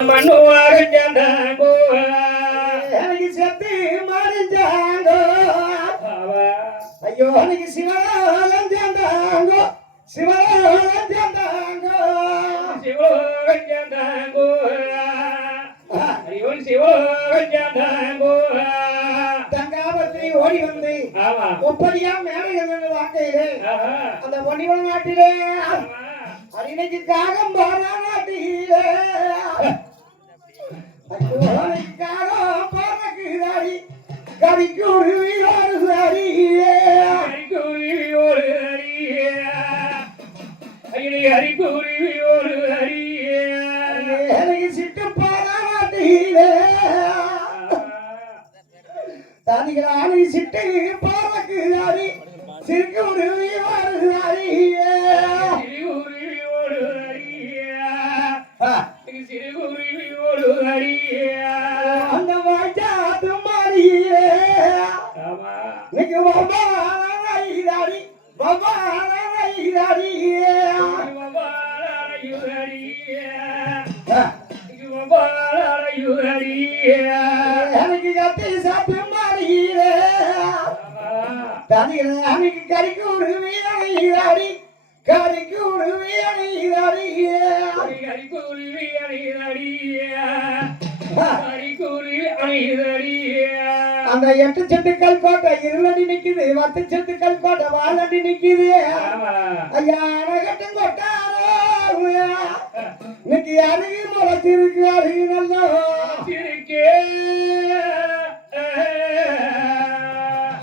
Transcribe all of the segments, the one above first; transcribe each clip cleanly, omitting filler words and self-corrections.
மண்ணுவாகோ எனக்கு செத்து மறிஞ்சாங்கோ ஐயோ எனக்கு சிவலம் சேர்ந்தாங்கோ சிவலம் சேர்ந்தாங்கோ சிவம் சேர்ந்தாங்கோ ஐயோ சிவம் சேர்ந்தாங்கோ தங்காபத்திரி ஓடி வந்து ஒப்படியா மேலே வாக்கையிலே அந்த பொன்னிவன் நாட்டிலே அன்னைக்கு காகம் போனா நாட்டிலே காகம் போனக்குதாடி கறிக்கு ஒரு அடியே கறிக்கு ஒரு அடியே அரிக்கு ஒரு அடியே எனக்கு சிட்டு போனா நாட்டிலே தானிகளான சிட்டு போனக்குதாடி சிறுக்கு ஒரு அடியே அந்த வாய்ச்சாத்து மாறியே பாபாடி பாபாடி எனக்கு கத்தி சாத்து மாறியே தனிகளை அன்னைக்கு கறிக்கு ஒரு வீரடி கறிக்கு ஒரு வீரடி கறிக்கு ஒரு வீரடி அந்த 8 செட்டுக்கள் கோட்டை 2 அடி நிக்குது 10 செட்டுக்கள் கோட்டை 4 அடி நிக்குது ஐயா அழகட்டும் கொட்டாரோ இன்னைக்கு அருகி முளைச்சிருக்கு அருகி நல்லா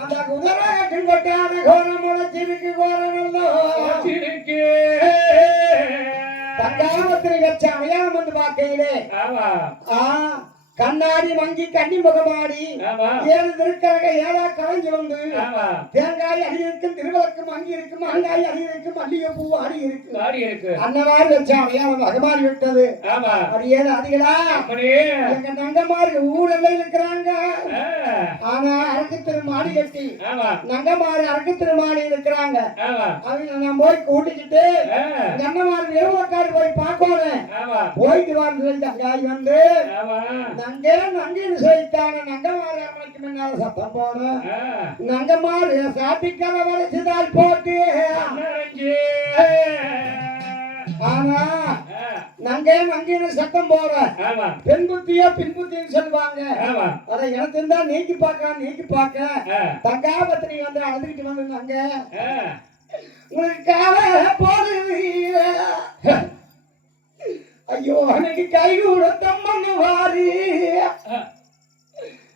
அந்த குதிரை கட்டும் கொட்டார கோரம் முளைச்சிருக்கு கோரம் நல்லா தங்காமத்திரை வச்ச அடையாளம் வந்து பார்க்கையிலே கண்ணாடி மங்கி கண்ணி முகமாடி 7 திருக்கரக 7 கலைஞ்சி வந்து தேங்காய் அடி இருக்கும் திருவிளக்கும் அங்கி இருக்கும் மாங்காய் அடி இருக்கும் மல்லிகை பூ அடி இருக்கு அன்னவாறு வச்சா அடையாளம் அகமாறி விட்டது அது ஏது அதிகளா எங்க நங்கமாறு ஊரெல்லாம் இருக்கிறாங்க ஆனா அரக்கு திருமாடி கட்டி நங்கமாறு அரக்கு திருமாடி இருக்கிறாங்க அவங்க நான் போய் கூட்டிக்கிட்டு நங்கமாறு நிறுவக்காடு போய் பார்க்கணும் போயிட்டு வந்து தங்காய் வந்து நங்கேன்னு சொல்லிட்டான நங்கமாறு அம்மனுக்கு முன்னால சத்தம் போன நங்கமாறு சாப்பிக்கல வளைச்சுதால் போட்டு ஆனா நங்கேன்னு சத்தம் போற பெண் புத்தியோ பின் புத்தின்னு சொல்லுவாங்க அதை எனக்கு தான் நீக்கி பார்க்க தங்காபத்திரி வந்து அழுதுகிட்டு வந்துருந்தாங்க உங்களுக்கு கால போடுது ஐயோ அன்னைக்கு கை கூட தம்மன்னு வாரி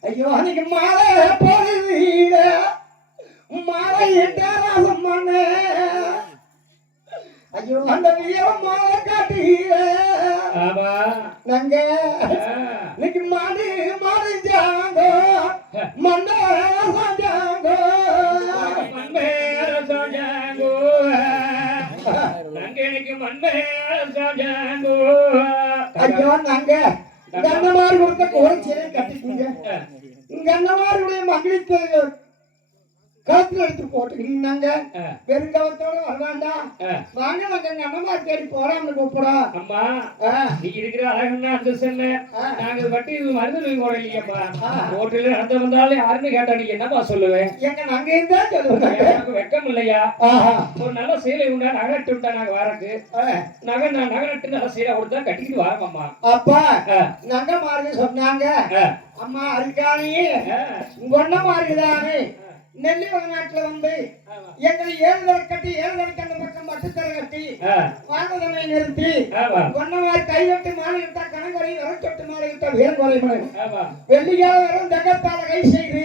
ஐயோ அன்னைக்கு மாலை போடுது மாலை எட்டாராசம்மண்ண ஐயோ அந்த வீரம் மாலை காட்டுகிற நாங்க இன்னைக்கு மாறிஞ்சாங்கோ மண்ண சாஞ்சாங்கோ ஐயோ நாங்க கண்ணமாறு கொடுத்த கோரி சிறை கட்டிக்கீங்க கண்ணமாருடைய மகளிர் கழுத்துல எடுத்து போட்டுக்கிட்டீங்க பெருங்கவத்தோட வரலாண்டா வாங்க நாங்க கண்ணமாறு தேடி போறான்னு கூப்பிடா அம்மா நீ இருக்கிற அழகுன்னா அந்த சொன்ன நாங்க வட்டி மருந்து இல்லையாப்பா ஹோட்டல்ல நடந்து வந்தாலே யாருன்னு கேட்டா நீ என்னப்பா சொல்லுவேன் எங்க நாங்க இருந்தா சொல்லுவேன் எனக்கு வெக்கம் இல்லையா ஒரு நல்ல சேலை உண்டா நகரட்டு விட்டா நாங்க வரக்கு நகரட்டு நல்ல சேலை கொடுத்தா கட்டிக்கிட்டு வரோம் அப்பா நங்க மாறு சொன்னாங்க அம்மா அரிக்காணி உங்க மாறுதானே நெல்லி நாட்டுல வந்து எங்களை 7 தடவை கட்டி 7 தடவைக்கு அந்த பக்கம் மட்டுத்தர கட்டி வாகனத்தை நிறுத்தி கொன்னவாறு கைவிட்டு மாநிலத்தா கணக்கொலை வரச்சொட்டு மாநிலத்தா வீரங்கொலை வெள்ளிக்கால வரும் தகத்தால கை செய்து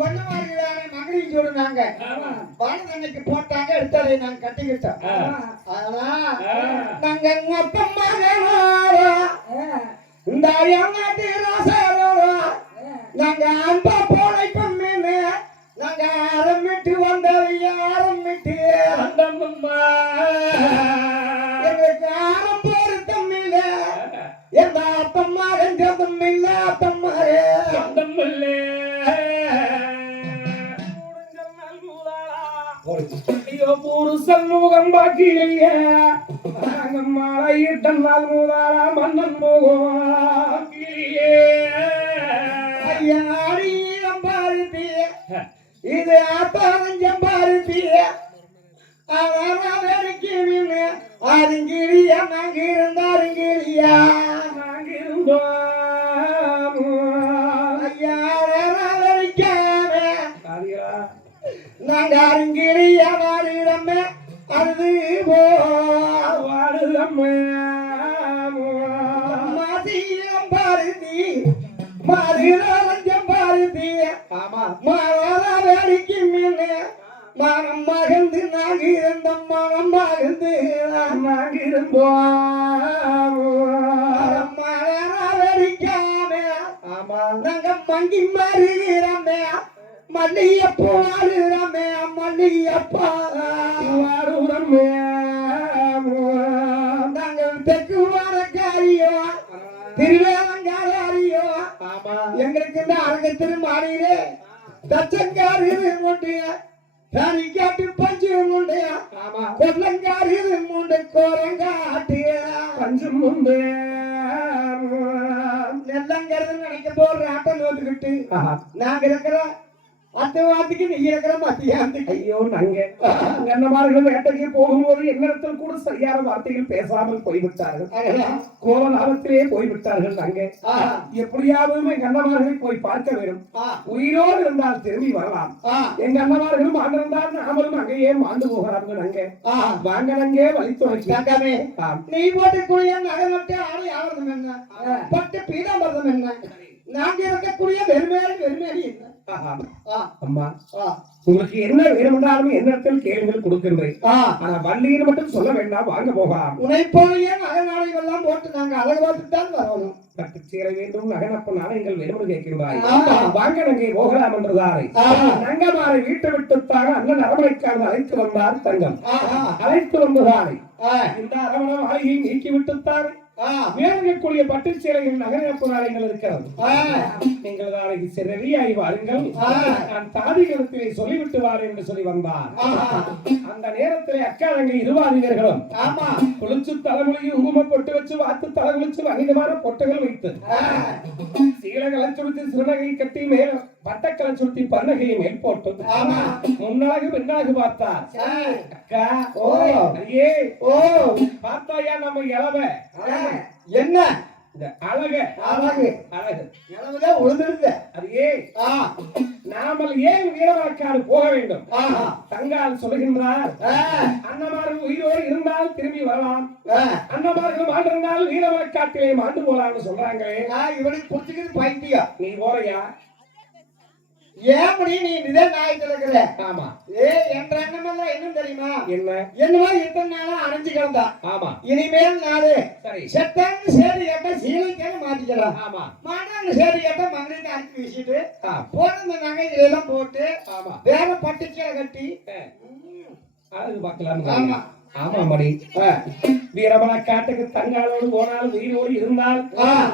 கொன்னவாறுதான மகளிர் சொல்லுனாங்க வானதன்னைக்கு போட்டாங்க எடுத்ததை நாங்க கட்டிக்கிட்டோம் ஆனா நாங்க மொத்தமாக இந்த நாட்டு ராசாரோட நாங்க அன்பா போலைக்கும் நாங்க ஆரம்பிட்டு வந்தது ஆரம்பிட்டு வந்தம்மா எங்களுக்கு ஆரம் பொருத்தம் இல்ல எந்த அத்தம்மா ரெண்டதும் இல்ல அத்தம்மாரே அத்தம்மில்ல ஐயோ புருஷன் முகம் பாக்கிய மாலையிட்ட நாள் முதலா மன்னன் முகம் ஐயாடியம் பாருதி இது ஆத்தாரஞ்சம் பாருதி அவரிக்கிவின்னு அருங்கிரியா நாங்க இருந்தாருங்கிரியா நாங்க இருந்தோம் ஐயா அவரிக்காம நாங்க அருங்கிரியா வாரிடமே அது வாடுதம்மே மாதீரம் பாருதி மாறுதம் பாருதி மாறிக்கு மீன் மனம் மகிழ்ந்து நாங்க இருந்த மனம் மகிழ்ந்து நாங்க இருந்தோம் மரிக்காம நாங்க மங்கி மாறுகிறோமே மல்லியப்பா வாடுறமே மல்லியப்பா வாடுறமே நாங்கள் தெற்கு வாரக்காரியோ திருவேலங்காரியோ எங்களுக்கு இந்த அரங்கத்திரு மாறியே தச்சங்காரி கொண்டு காட்டு பஞ்சு முண்டு கொல்லங்காரி முண்டு கோரங்காட்டு பஞ்சு முண்டு நெல்லங்கிறது நினைக்க போற ஆட்டம் வந்துகிட்டு நாங்க இருக்கிறோம் அந்த வார்த்தைக்கு நீ இருக்கிற மத்தியாந்துக்கு ஐயோ நாங்க கண்ணமார்கள் வேட்டைக்கு போகும்போது என்னிடத்தில் கூட சரியான வார்த்தைகள் பேசாமல் போய்விட்டார்கள் கோவலாபத்திலே போய்விட்டார்கள் நாங்க எப்படியாவது கண்ணமார்களை போய் பார்க்க வேண்டும் உயிரோடு இருந்தால் திரும்பி வரலாம் எங்க அண்ணமார்களும் ஆண்டிருந்தால் நாமளும் அங்கேயே மாண்டு போகலாம் நாங்க வாங்க அங்கே வலித்துணைக்காமே நீ போட்டுக்கூடிய நகை நட்டு ஆடை ஆவரணம் என்ன பட்டு பீடாமரம் என்ன நாங்க இருக்கக்கூடிய வெறுமேறி என்ன அம்மா உங்களுக்கு என்ன வேணும்னாலும் என்னிடத்தில் கேள்விகள் கொடுக்கின்றேன் ஆனா வள்ளியை மட்டும் சொல்ல வேண்டாம் வாங்க போகலாம் உனைப்போயே நகநாளைகள் எல்லாம் போட்டு நாங்க அழகு பார்த்துதான் வரணும் பட்டு சேர வேண்டும் நகனப்ப நாளைகள் வேணும்னு கேட்கிறாய் வாங்க நாங்க போகலாம் என்றதாரை நங்கமாரை வீட்டை விட்டுத்தாக அண்ணன் அரவணைக்காக அழைத்து வந்தார் தங்கம் அழைத்து வந்ததாரை இந்த அரவணை மாளிகையை நீக்கி விட்டுத்தாரை வேறக்கூடிய பட்டு சேலைகள் நகரப்பு நாளைகள் இருக்கிறது நீங்கள் நாளைக்கு சிறவியாகி வாருங்கள் நான் தாதிகளுக்கு சொல்லிவிட்டு வாரு என்று சொல்லி வந்தார் அந்த நேரத்திலே அக்கா தங்கை இருவாதினர்களும் குளிச்சு தலைமுறையை உங்குமம் பொட்டு வச்சு வாத்து தலைகுளிச்சு அனிதமான பொட்டுகள் வைத்து சீலகளை சுடுத்தி சிறுநகை கட்டி மேல் பட்டக்களை சுடுத்தி பன்னகையை மேல் போட்டு முன்னாக பின்னாக பார்த்தார் அக்கா ஐயே பார்த்தாயா நம்ம இளவ என்ன அழகு அழகு அழகு இளவுதான் உழுதுருந்த அதையே நாமல் ஏன் வீரவழக்காடு போக வேண்டும் தங்கால் சொல்லுகின்றார் அண்ணமார்கள் உயிரோடு இருந்தால் திரும்பி வரலாம் அண்ணமார்கள் மாண்டிருந்தால் வீரவழக்காட்டிலே மாண்டு போலாம்னு சொல்றாங்களே இவனுக்கு புடிச்சுக்கிறது பைத்தியம் நீ போறியா ஏன் நீ நித நாயத்தில் இருக்கிற ஆமா என்ற எண்ணமெல்லாம் என்ன தெரியுமா என்ன என்னமா இத்தனை நாளா அணைஞ்சு கிடந்தா ஆமா இனிமேல் நாளு சரி செத்தாங்க சேரி கேட்ட சீலைக்காக மாத்திக்கலாம் ஆமா மாட்டாங்க சேரி கேட்ட மகளிர் அனுப்பி வச்சுட்டு போன நகைகள் எல்லாம் போட்டு ஆமா வேற பட்டுச்சீலை கட்டி அழகு பார்க்கலாம் ஆமா ஆமா மடி வீரமண காட்டுக்கு தங்காலோடு போனால் உயிரோடு இருந்தால்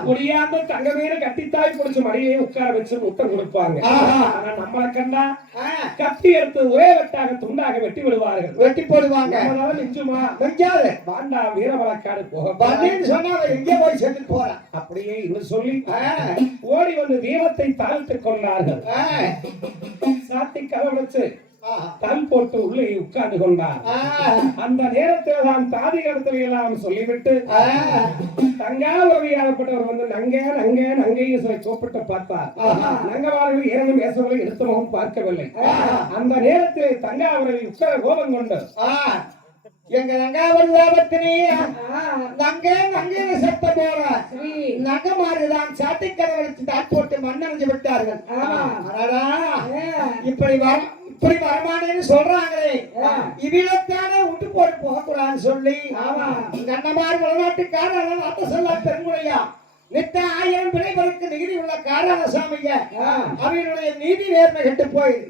முடியாம தங்க மீன கட்டித்தாய் பிடிச்ச மடியை உட்கார வச்சு முட்டை கொடுப்பாங்க ஆனா நம்மளை கண்டா கட்டி எடுத்து ஒரே வெட்டாக துண்டாக வெட்டி விடுவார்கள் வெட்டி போடுவாங்க நெஞ்சுமா நெஞ்சாது வாண்டா வீரமணக்காடு போக சொன்னா எங்கே போய் சென்று போறேன் அப்படியே இன்னும் சொல்லி ஓடி வந்து வீரத்தை தாழ்த்துக் கொண்டார்கள் சாத்தி கதை வச்சு தல் போட்டு உள்ளே உட்கார்ந்து கொண்டார் அந்த நேரத்தில் தான் தாதிகளத்தில் எல்லாம் சொல்லிவிட்டு தங்காவரவியாகப்பட்டவர் வந்து நங்க நங்க நங்கையை சொல்லி கூப்பிட்டு பார்த்தார் நங்கவார்கள் இரண்டும் பேசவில்லை எடுத்தமும் பார்க்கவில்லை அந்த நேரத்தில் தங்காவரவி உட்கார கோபம் கொண்டு எங்க நங்காவரத்தினே நங்க நங்க சத்த போற நங்க மாதிரிதான் சாட்டை கதை வச்சு தாட் போட்டு மண்ணறிஞ்சு விட்டார்கள் இப்படி வரமானேன்னு சொல்றாங்களே இவிடத்தானே விட்டு போட்டு போகக்கூடாதுன்னு சொல்லி கண்ணமாறு வளநாட்டுக்காரர் அத்த சொல்ல பெருங்குறையா நித்த 1000 பிழைகளுக்கு நிகுதி உள்ள காரணசாமிங்க அவனுடைய நீதி நேர்மை கெட்டு போயிரு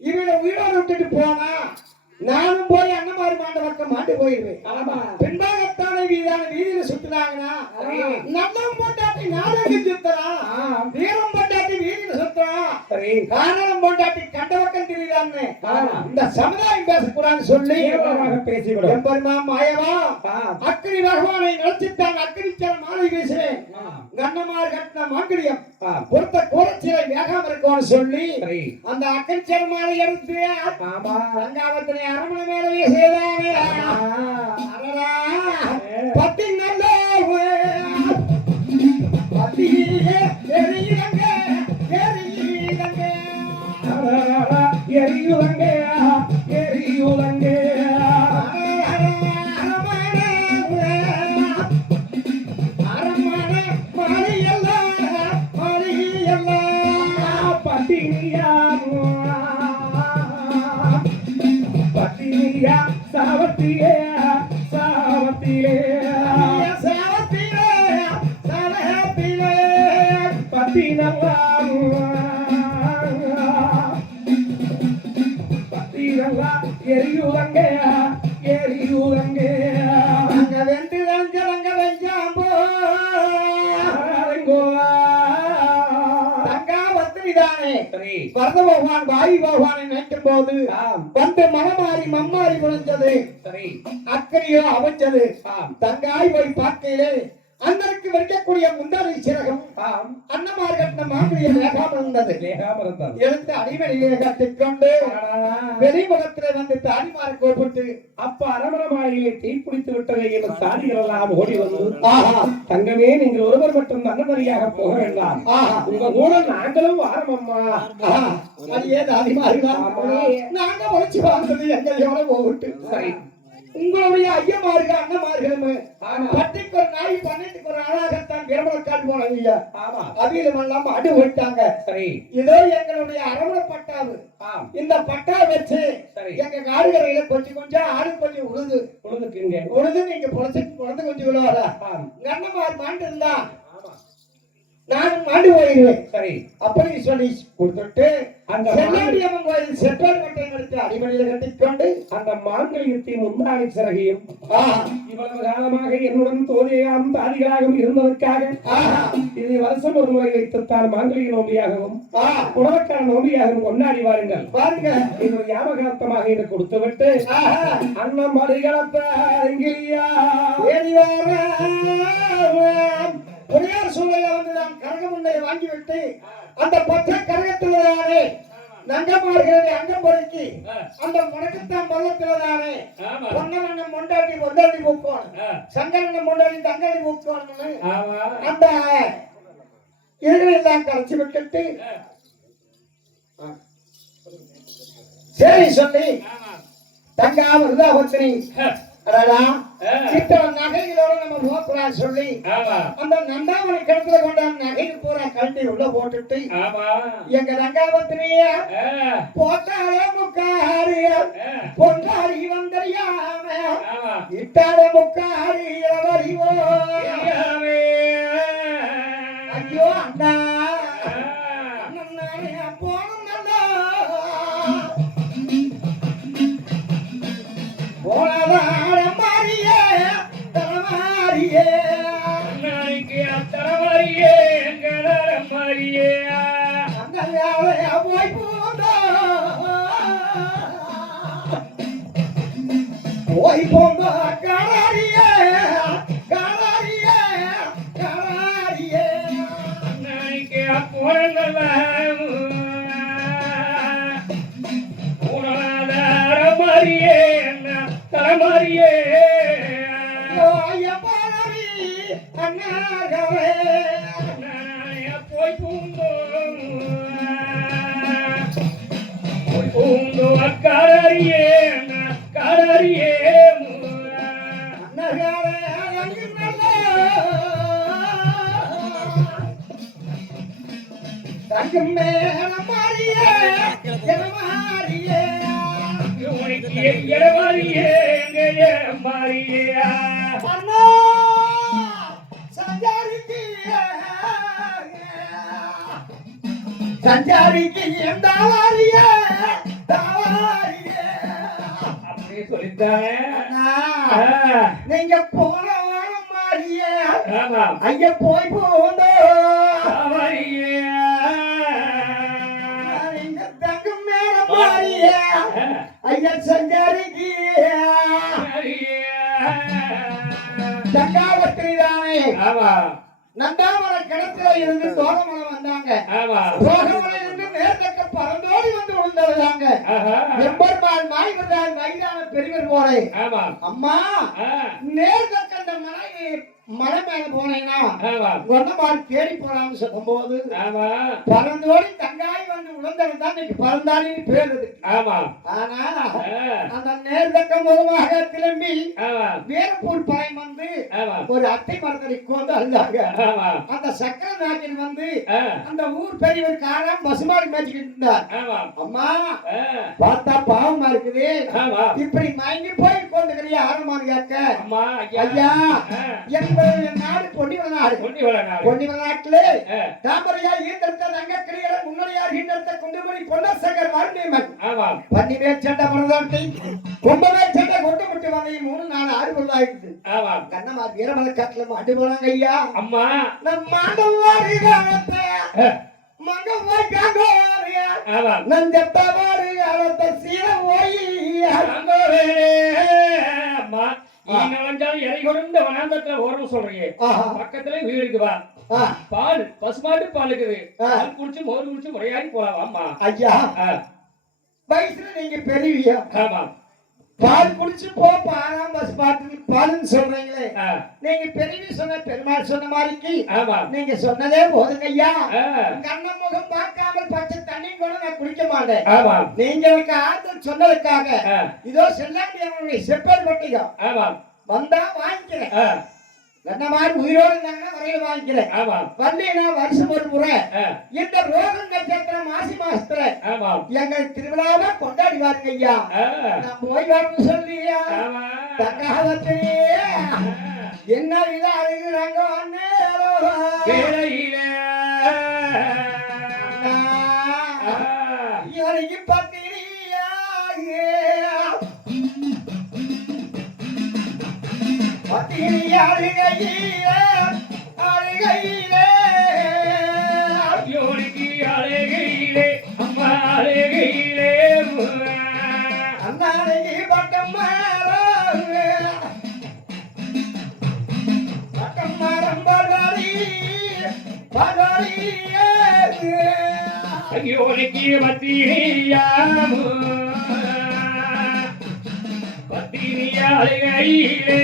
இவனை உயிரோடு விட்டுட்டு போனா நானும் போய் அண்ணமாறு மாண்ட பக்கம் மாண்டு போயிருவேன் பெண்பாகத்தானே வீதியில சுத்தினாங்கன்னா நம்ம போட்டாட்டி நாடகம் சுத்தலாம் வீரம் போட்டாட்டி வீதியில சுத்தலாம் காரணம் பொண்டாட்டி கண்ட பக்கம் திரிதான்னு இந்த சமுதாயம் பேசக்கூடாதுன்னு சொல்லி பேசிவிடும் எம்பெருமா மாயவா அக்னி பகவானை நினைச்சுட்டாங்க. அக்னிச்சல மாலை வீசுறேன் கண்ணமார் கட்டின மாங்கலியம் பொறுத்த கோரச்சிலை வேகாம இருக்கும்னு சொல்லி அந்த அக்னிச்சல மாலை எடுத்து ரங்காவத்தினை அரண்மனை மேல வீசுதானே. பத்தி நல்ல பத்தியே எரியுதங்க எரியுதங்க எரியுதங்க எரியுதங்க பத்தினியா சாவத்தியே சாவத்திலே சாவத்திலே சாவத்திலே பத்தினல்லா பத்தினல்லா எரியுதங்க எரியுதங்க அங்க வென்று அங்க வெஞ்சாம்போ தங்காவத்திரிதானே வரத பகவான் வாயு பகவானை நினைக்கும் போது வந்து மனமாறி மம்மாறி விழுந்தது. அக்கறையோ அமைஞ்சது. தங்காய் போய் பார்க்கையிலே அந்தருக்கு வைக்கக்கூடிய முந்தானை சிறகம் அன்னமார் கட்டின மாங்கலியம் வேகாமல் இருந்தது. எழுந்து அடிமணியிலே கட்டிக்கொண்டு வெளிமுகத்திலே வந்து தாடிமாரை கூப்பிட்டு அப்ப அரமணமாயிலே தீப்பிடித்து விட்டதை என்ற சாதிகள் எல்லாம் ஓடி வந்து தங்கமே நீங்கள் ஒருவர் மட்டும் நல்லபடியாக போக வேண்டாம், உங்க கூட நாங்களும் வாரமம்மா. அது ஏது அதிமாரிதான் நாங்க ஒழிச்சு வாழ்ந்தது எங்களோட போகட்டு. சரி, உங்களுடைய ஐயமார்கள் அண்ணமார்களும் பட்டிக்கு ஒரு நாய் பன்னெண்டுக்கு ஒரு ஆளாகத்தான் விரமணக்காடு போனவங்க அவியலும் எல்லாம் அடு போயிட்டாங்க. இதோ எங்களுடைய அரவணை பட்டாவு இந்த பட்டா வச்சு எங்க காடுகரையில கொஞ்சம் கொஞ்சம் ஆடு கொஞ்சம் உழுது நீங்க பொழைச்சிட்டு குழந்தை கொஞ்சம் விழுவாரா கண்ணமார் மாண்டு இருந்தா நானும் மாண்டு போயிருவேன். சரி, அப்படி சொல்லி கொடுத்துட்டு அந்த செல்லாடியம்மன் கோயில் செட்டார் கட்டை எடுத்து அடிமணியில கட்டிக்கொண்டு அந்த மாங்கல்யத்தை முந்தானை சிறகையும் இவ்வளவு காலமாக என்னுடன் தோழியாம் தாதிகளாகவும் இருந்ததற்காக இது வருஷம் ஒரு முறை வைத்துத்தான் மாங்கல்ய நோம்பியாகவும் புலவக்கார நோம்பியாகவும் கொண்டாடி வாருங்கள் பாருங்க. இது ஞாபகார்த்தமாக இதை கொடுத்து விட்டு அண்ணன் மடிகளப்பா பொடியார் சூழலை வந்து நான் கரகமுண்டை வாங்கிவிட்டு அந்த பச்சை கரகத்தில்தானே நங்கமார்களை அங்கம் பொறுக்கி அந்த முடக்கத்தான் பள்ளத்தில்தானே பொன்னவண்ணம் மொண்டாட்டி பொண்டாட்டி பூக்கோன் சங்கரண்ணம் மொண்டாட்டி தங்காளி பூக்கோன்னு அந்த இதுகளெல்லாம் கரைச்சி விட்டுட்டு சரி சொல்லி தங்காம ஹிருதாபத்தினி நகைகளோட நம்ம போக்குறான்னு சொல்லி அந்த நந்தாமணி கிடத்துல கொண்டாந்து நகைகள் பூரா கழட்டி உள்ள போட்டுட்டு எங்க ரங்காவத்திலேயே போட்டாலே முக்காரி பொன்னாரி வந்தறியாம இட்டாலே முக்காரி அறிவோ ஐயோ அண்ணா போனும் போய் போங்க காரியே காரியே காரியே நாளைக்கு போறல மாரியே தரமாரியே ஐயப்பாரி அண்ணாகவே போய் பூந்தோ போய் பூந்தோ காரியே காரியே அண்ணாகவே தங்கம் மேல மாரியே மாரியே மாரியே மாரியே அண்ணா சஞ்சாரிக்கு எந்த வாரியே அப்படி சொல்லிட்டாங்க. நீங்க போன வாரம் மாறியே அங்க போய் போந்தோ ஐயன் சங்கரிக்கு தங்காவத்திரி தானே நந்தாமர கிணத்துல இருந்து தோகமலை வந்தாங்க. தோகமலை இருந்து நேர்தக்க பறந்தோடி வந்து விழுந்தவதாங்க. எம்பெருமாள் மாய்வதால் வயதான பெரியவர் போலே. அம்மா நேர்தக்க அந்த மலை மேல போனேன்னா ஒன்னமாறு தேடி போலாம்னு சொல்லும் போது பறந்தோடி தங்காய் வந்து விழுந்தவன் தான் இன்னைக்கு பறந்தாடின்னு பேருது. ஆனா அந்த நேர்தக்க மூலமாக திரும்பி வேறுபூர் பாயம் வந்து ஒரு அத்தை மரத்தடி கொண்டு அழுந்தாங்க. அந்த சக்கர நாட்டில் வந்து அந்த ஊர் பெரியவர் காரம் பசுமாடு மேய்ச்சிக்கிட்டு இருந்தார். அம்மா பார்த்தா பாவமா இருக்குது, இப்படி மயங்கி போய் கொண்டுக்கிறியா ஆரம்பமானு கேட்க, ஐயா எங்களுடைய நாடு பொன்னிவள நாடு. பொன்னிவள நாட்டிலே தாமரையா ஈந்தெடுத்த தங்கக்கிரியரை முன்னணியார் ஈந்தெடுத்த குண்டுமணி பொன்னசேகர் வாழ்ந்தீமன் பன்னிமேல் சண்டை மனதாட்டி கும்பமேல் சண்டை கொண்டு விட்டு வந்து 3 4 6 பொருளாயிடுது. கண்ணமா வீரமலை காட்டுல மாட்டு போனாங்க ஐயா. அம்மா நம் மாண்டவாரி காலத்தை மங்கவாய் காங்கோரியா நஞ்சத்தவாரி காலத்தை சீர ஓய் அம்மா நீங்க வந்தாலும் இறை கொடுந்த வனாந்தத்துல ஓரணும் சொல்றீங்க. பக்கத்துல வீடு இருக்குவா, பால் பசுமாட்டு பால் இருக்குது, பால் குடிச்சு மோர் குடிச்சு முறையாடி போலாம். அம்மா ஐயா வயசுல நீங்க பெரியவியா, பால் குடிச்சு போ பாராம் பஸ் பாட்டு பாலுன்னு சொல்றீங்களே, நீங்க பெரியவி சொன்ன பெருமாள் சொன்ன மாதிரிக்கு நீங்க சொன்னதே போதுங்க ஐயா. கண்ண முகம் பார்க்காமல் பச்சை தண்ணி கூட நான் குடிக்க மாட்டேன். நீங்க எனக்கு ஆறுதல் சொன்னதுக்காக இதோ செல்லாண்டி அவனுடைய செப்பல் பட்டிக வந்தா வாங்கிக்கிறேன். என்ன மாதிரி உயிரோடு இருந்தாங்கன்னா வரையில வாங்கிக்கிறேன். வந்தீங்கன்னா வருஷம் ஒரு முறை இந்த ரோகம் நட்சத்திரம் மாசி மாசத்துல எங்கள் திருவிழாவை கொண்டாடி வாருங்க ஐயா. நான் போய் வரணும் சொல்லியா தங்காவத்திலே என்ன வித அழுகிறாங்க இவனுக்கு பத்திரியா பத்திரி அழுகையிலே அழுகையிலே யோனிக்கு அழகையிலே அம்மா அழகையிலே அண்ணாளைக்கு பட்டம் பட்டம் மரம் பகாரி பகாரியே யோனிக்கு பத்திரியா பத்திரி அழகையிலே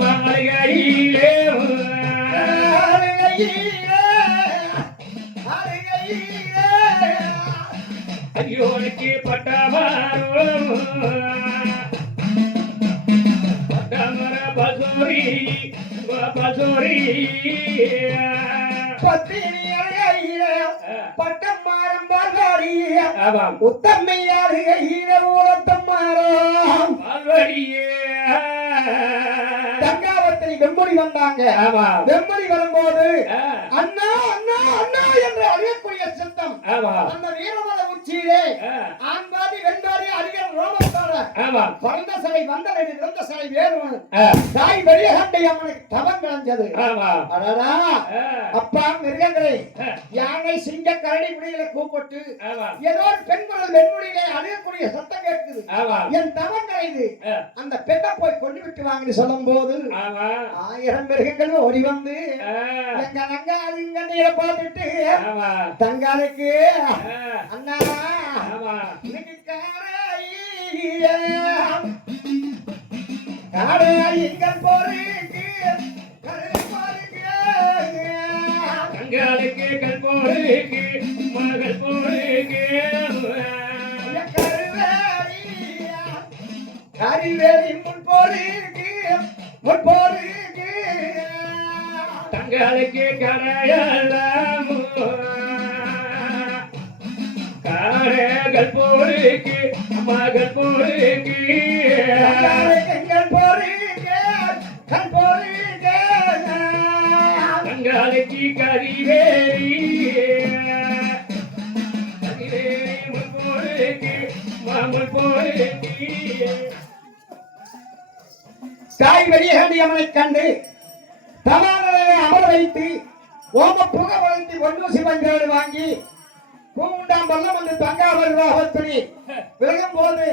மாளிகையிலே ஐயோனுக்கு பட்டமாரோ பட்டமர பசோரி பசோரி பத்தினி அழகையிலே பட்டம் மாறம் பகாரி உத்தம்மை அழகையிலே ஊரத்தம் மாறம் அல்வடியே தங்காவத்தை வெம்பொடி வந்தாங்க. வெம்பொடி வரும்போது அண்ணா அண்ணா அண்ணா என்று அழுகக்கூடிய சத்தம் அந்த வீரமலை உச்சியிலே ஆண்பாதி வெண்பாதி அடிகள் ரோமத்தோட பறந்த சிலை வந்த நடி இறந்த சிலை வேறு தாய் வெளியகண்டை அவனுக்கு தவம் கிளஞ்சது. அப்பா மிருகங்களே யானை சிங்க கரடி முடியில கூப்பிட்டு ஏதோ ஒரு பெண் குரல் வெண்முடியிலே அழுகக்கூடிய சத்தம் கேட்குது. என் தவம் கலைது அந்த பெண்ணை போய் கொண்டு விட்டு வாங்கன்னு சொல்லும் போது 1000 மிருகங்கள் ஓடி வந்து எங்க நங்காளிங்க நீரை பார்த்துட்டு தங்காளுக்கு அண்ணா இன்னைக்கு காரையங்கள் போருக்கு தங்காளுக்கு கல் போருக்கு மகள் போருக்கு கரிவேலி முன்போருக்கு முன்போருக்கு தங்களுக்கு கரையெல்லாம் காரங்கள் போருக்கு மகள் போருக்கு எங்கள் போருக்கு கண் போருக்கு தங்களுக்கு கரிவேலி கரிவேலி முன்போருக்கு மாமல் போருக்கு தாய் வெளியேறி அவனை கண்டு தமானலை அமர வைத்து ஓம புக வளர்த்தி ஒன்னூசி பஞ்சோடு வாங்கி பூண்டாம் பல்லம் வந்து தங்காவல் துணி விலகும் போது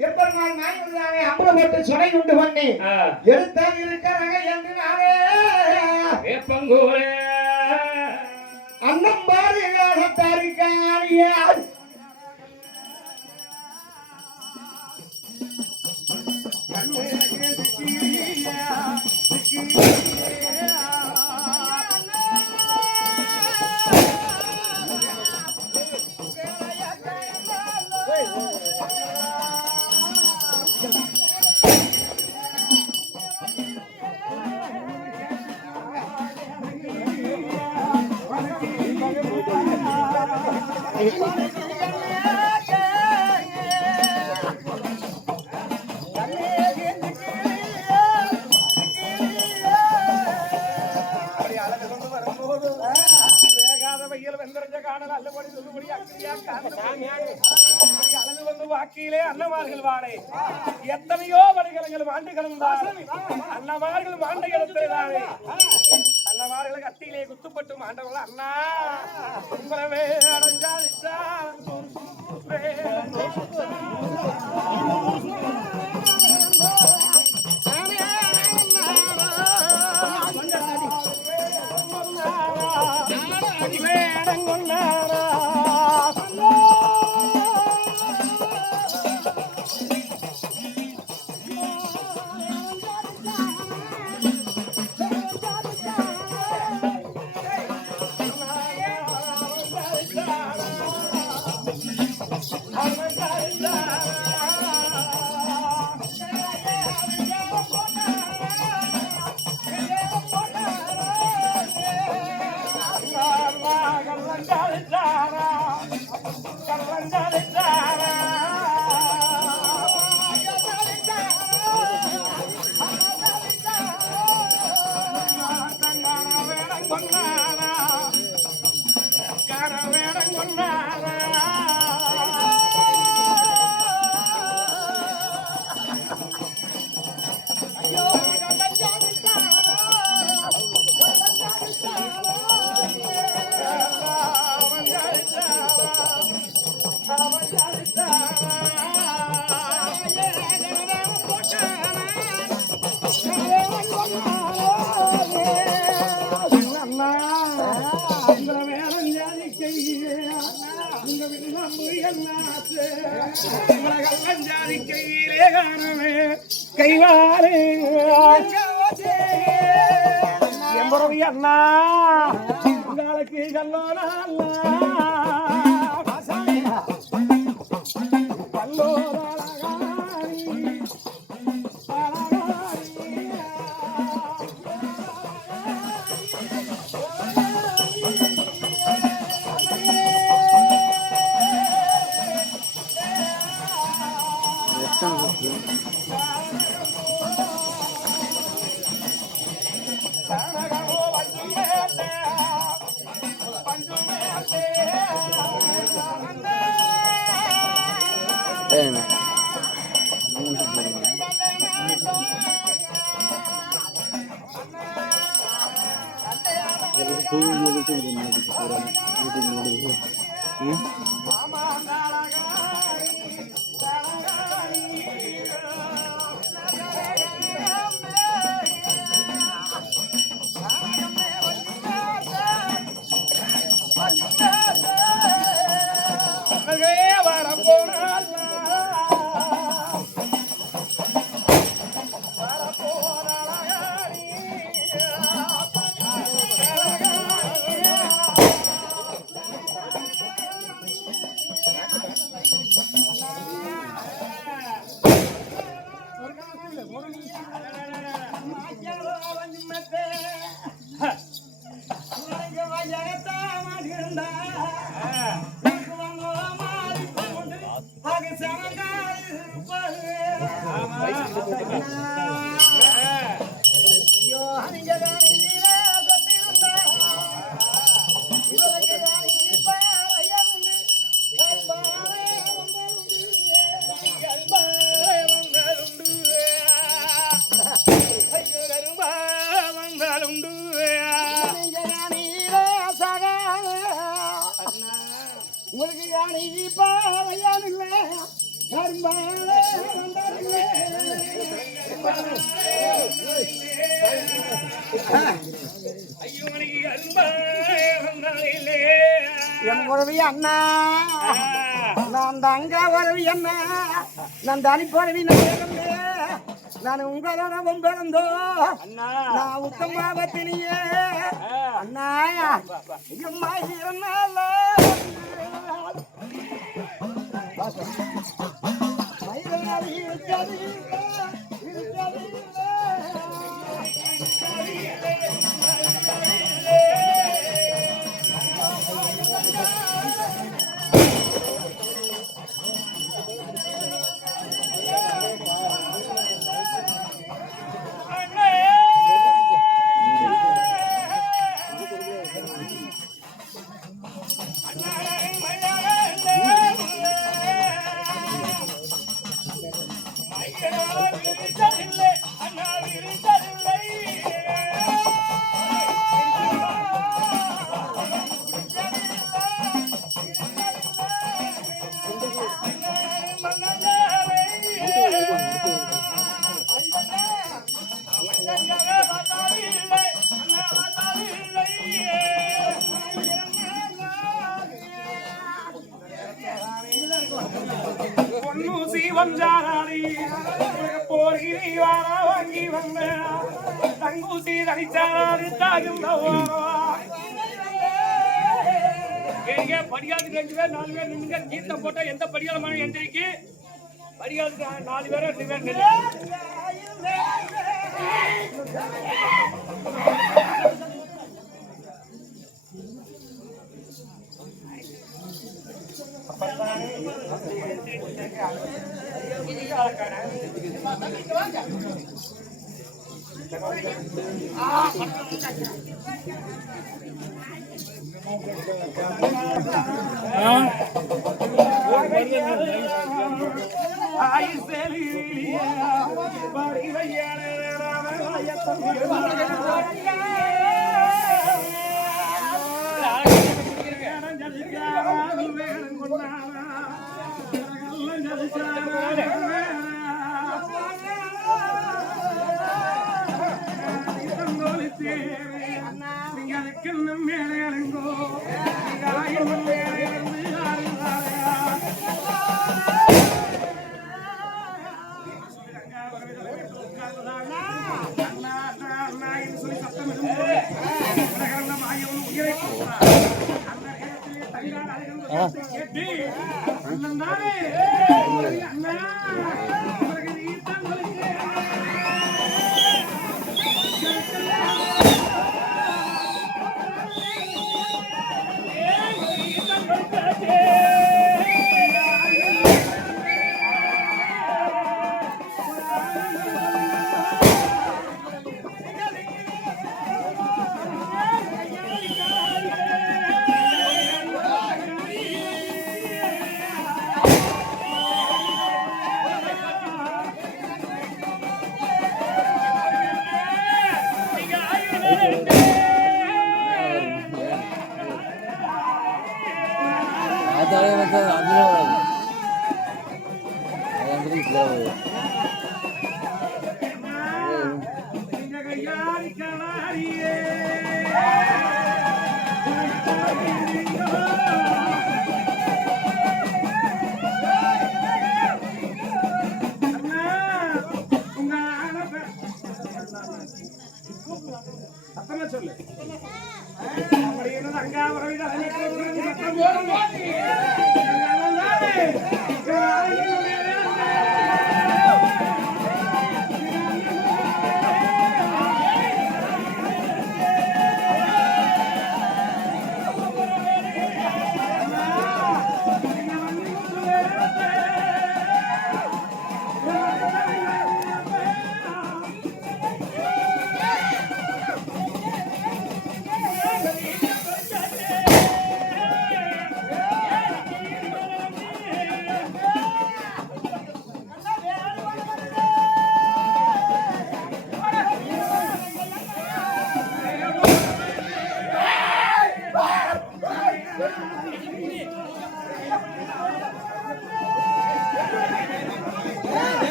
எப்பெருமாள் நாயகனானே அம்பலப்பட்டு சுனை உண்டு பண்ணி எடுத்தான் இருக்கிறாங்க என்று நானே வேப்பங்கூரே அன்னம் பாருங்க தாரிக்காரியா வாக்கிலே அன்னமார்கள் வாடை எத்தனையோ வழிகளங்கள் மாண்டு கிடந்தார் அன்னமார்கள் மாண்ட இடத்திலே அன்னமார்கள் கத்தியிலே குத்துப்பட்டு மாண்டவர்கள் அண்ணா உங்களவே கைவாரே எம்பரவி அண்ணா உங்களுக்கு கல்லோனா என் உறவி அண்ணா நான் தங்க உறவி அண்ணா நான் தனி பறவி நான் உங்களோட பிறந்தோ நான் உத்தமாவத்தினியே அண்ணா எம்மா இருந்தால பொன்னூசி வந்தாரி போர்கிரி வார வாங்கி வந்த தங்கூசி தனிச்சாரு தாகுந்தவா எங்க படியாதுக்கு 2 பேர் 4 பேர் நின்னுங்க தீர்த்தம் போட்டா எந்த படியாலமான எந்திரிக்கு படியாதுக்கு 4 பேர் 2 பேர் நில்லு சொல்லு அப்படி என்ன அங்க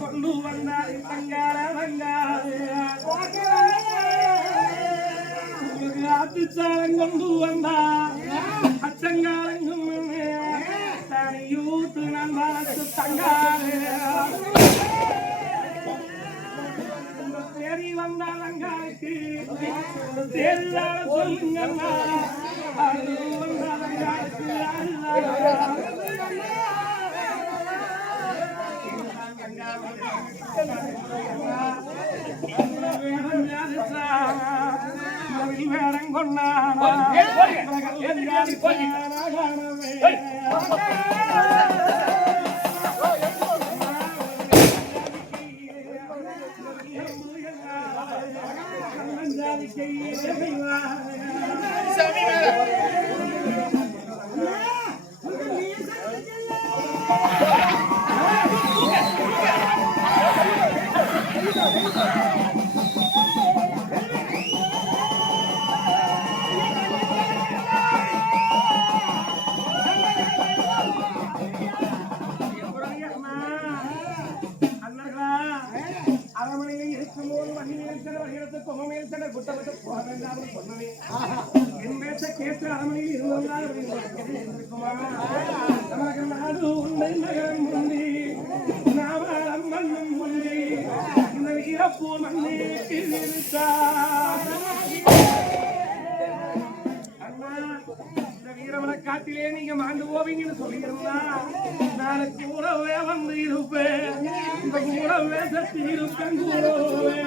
கொண்டு வந்தார் தங்கார வங்காறு ஆத்துச்சாரம் கொண்டு வந்தா அச்சங்காரங்கும் தனியூத்து நந்தாச்சு தங்காரு தேடி வந்த அலங்காருக்கு தேடிதார சொல்லுங்கண்ணா அது வந்த அலங்காருக்கு வேடம் கொண்டாடா அரமனையில் இருக்கும்போது வண்டியில் சென்ற வருகிறது பொம்மையில் சென்ற புத்தகத்தை போக வேண்டாம் சொன்னவே என் பேச்ச கேட்டு அரமனையில் இருந்தவர்கள் இருக்குமா நமக்கு நாடு உண்மை நகரம் முந்தி நாவலம் மண்ணும் முந்தி இந்த வீரப்பூ மண்ணுக்கு வீரமலை காட்டிலே நீங்க மாண்டு போவீங்கன்னு சொல்லியிருந்தா நான் கூடவே வந்து இருப்பேன் இந்த கூடவே சத்தி இருப்பேன் கூடவே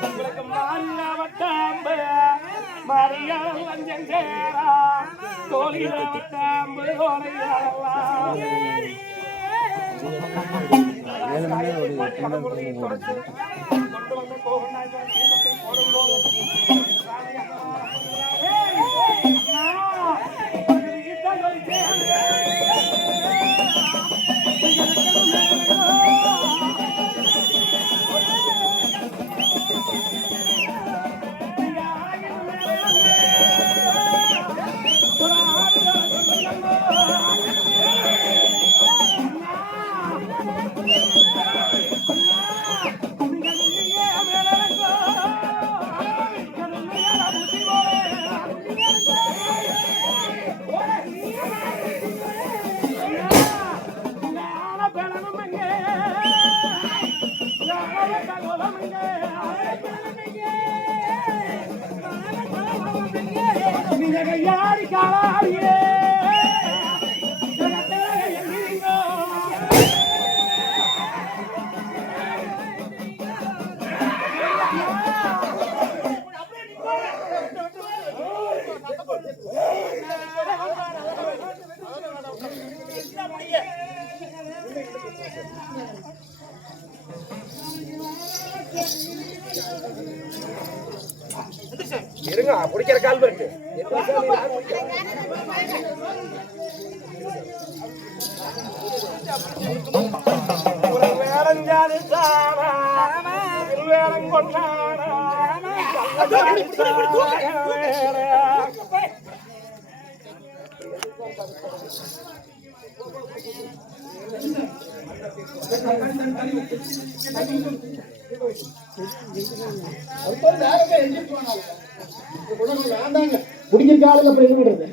உங்களுக்கு மாறியாவட்டாம்பு மரியாதை வஞ்சங்கேரா தோழியாவட்டாம்பு ஓரையாவலாம் கொண்டு வந்த கோகனாய் போடும்போது யாரி காலாரியே இருங்க பிடிக்கிற கால் இருக்கு வேறஞ்சாது வேறம் கொண்டாடா குடிக்கிற காலுக்கு அப்புறம் என்ன பண்றது?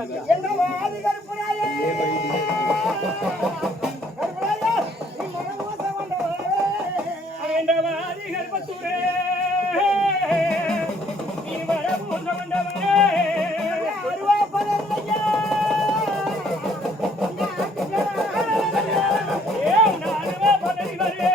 என்ன வாதி கருப்பராயே கருப்பராயே நீ மனமோசம் வந்தவரே ஆண்டவாதி கல்பத்தூரே நீ மனமோசம் வந்தவரே அருவா பதல்லையா நானுவா பதறிவரே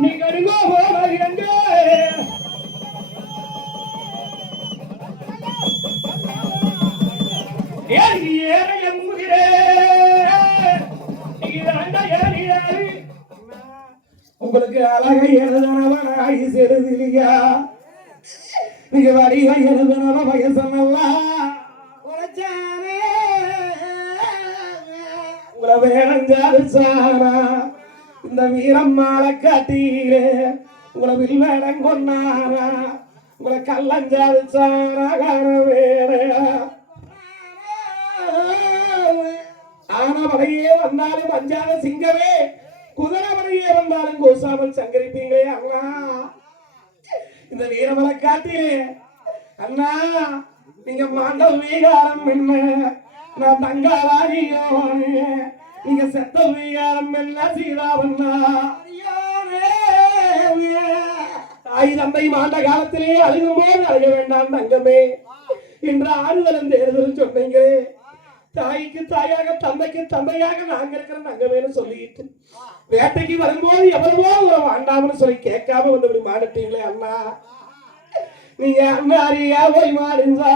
நீ கருங்கோ போகிறங்க உங்களுக்கு அழக எழுதனவனாய் செருதிலியா நீங்க வடிவ எழுதனவ வயசனெல்லாம் உழைச்சானே உங்களை வேணஞ்சாரு சாரா இந்த வீரம் மாலை காட்டீரே உங்களை வில்வேடம் கொண்டாரா உங்களை கல்லஞ்சாரு சாரா காண வேறையா ஆனா வரையே வந்தாலும் அஞ்சாத சிங்கமே குதிரை வரையே வந்தாலும் கோசாமல் சங்கரிப்பீங்களே அண்ணா இந்த வீரமலை காட்டிலே அண்ணா நீங்க மாண்டவ வீகாரம் என்ன நான் தங்காராணியோ நீங்க செத்த வீகாரம் என்ன சீதாவண்ணா தாய் தந்தை மாண்ட காலத்திலே அழுகும் போது அழுக வேண்டாம் தங்கமே இன்று ஆறுதலும் தேர்தலும் சொன்னீங்களே தாய்க்கு தாயாக தந்தைக்கு தந்தையாக நாங்க இருக்கிற தங்கமேனு சொல்லிட்டு வேட்டைக்கு வரும்போது எவ்வளவோ வேண்டாம்னு சொல்லி கேட்காம வந்து இப்படி மாட்டீங்களே அண்ணா நீங்க அண்ணாரியா போய் மாடுங்களா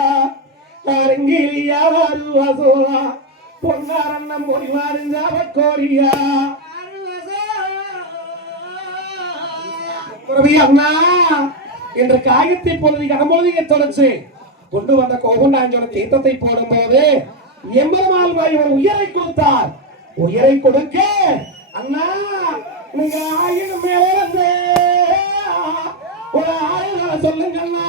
நாரங்கிலியா வாருவாசோவா பொன்னாரண்ணம் போய் மாடுஞ்சா கோரியா அண்ணா என்ற காயத்தை பொழுது கடம்பொழுதியை தொடர்ச்சி கொண்டு வந்த கோகுண்டாஞ்சோட தீர்த்தத்தை போடும் போது எம்பெருமாள் இவர் உயிரை கொடுத்தார் உயிரை கொடுக்க அண்ணா நீங்க ஆயிரம் மேலே வந்து ஒரு ஆயிரம் சொல்லுங்க அண்ணா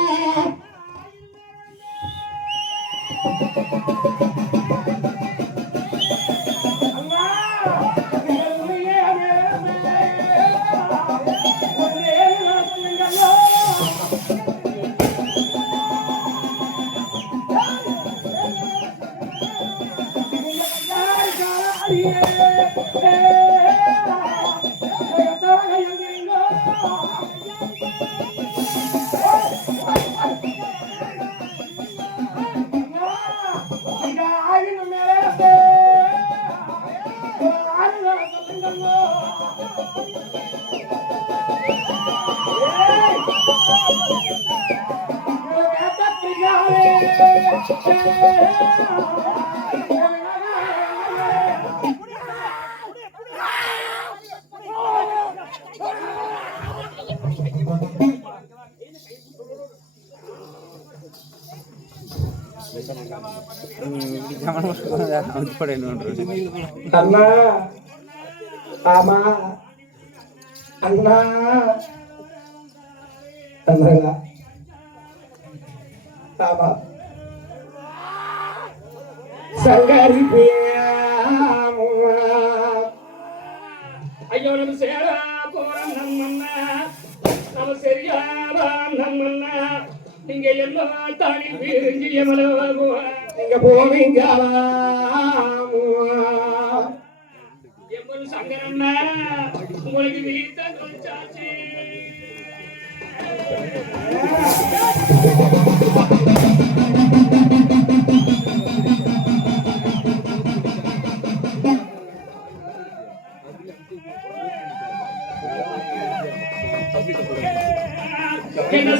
அண்ணா ஆமா அண்ணா அண்ணா ஆமா சங்கரி ஐயோ நம்ம சேரா போறோம் நம்ம சரியா நம்ம நீங்க எல்லாம் தாண்டி பிரிஞ்சு எவ்வளவு நீங்க போவீங்க எவ்வளவு சங்கரண்ணா உங்களுக்கு வீட்டை கொஞ்சாச்சு என்ன